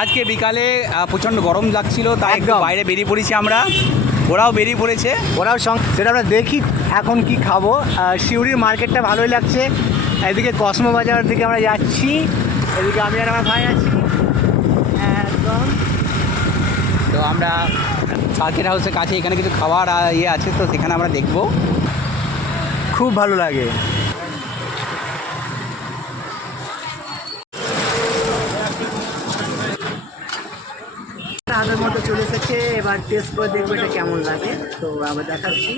আজকে বিকালে প্রচণ্ড গরম লাগছিল তাই একটু একদম। বাইরে বেরিয়ে পড়েছি আমরা। ওরাও বেরিয়ে পড়েছে। ওরাও সেটা আমরা দেখি এখন কি খাব। সিউড়ির মার্কেটটা ভালোই লাগছে। এদিকে কসমো বাজারের দিকে আমরা যাচ্ছি। এদিকে আমি আর আমার ভাই আছি। একদম। তো আমরা সার্কিট হাউসের কাছে এখানে কিছু খাবার ইয়ে আছে তো সেখানে আমরা দেখব। খুব ভালো লাগে। মতো চলে এসেছে। এবার টেস্ট করে দেখব এটা কেমন লাগে। তো আবার দেখাচ্ছি।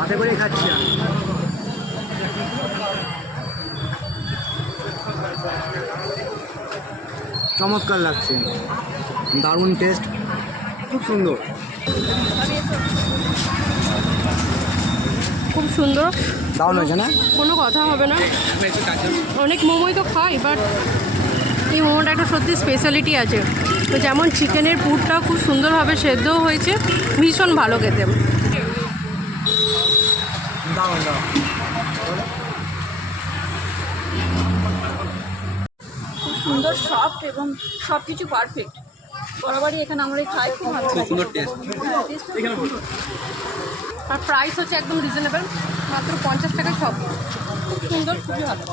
হাতে করে খাচ্ছি। চমৎকার লাগছে। দারুণ টেস্ট খুব সুন্দর। খুব সুন্দর। দারুণ হয়েছে না? কোনো কথা হবে না। অনেক মোমোই তো খাই বাট এই মোমোটা একটা সত্যি স্পেশালিটি আছে। তো যেমন চিকেনের পুরটা খুব সুন্দরভাবে সেদ্ধও হয়েছে ভীষণ ভালো খেতে। সুন্দর সফট এবং সব কিছু পারফেক্ট বরাবরই এখানে আমরা খাই খুব ভালো সুন্দর টেস্ট হ্যাঁ। আর প্রাইস হচ্ছে একদম রিজনেবল মাত্র পঞ্চাশ টাকা সব খুব সুন্দর খুবই ভালো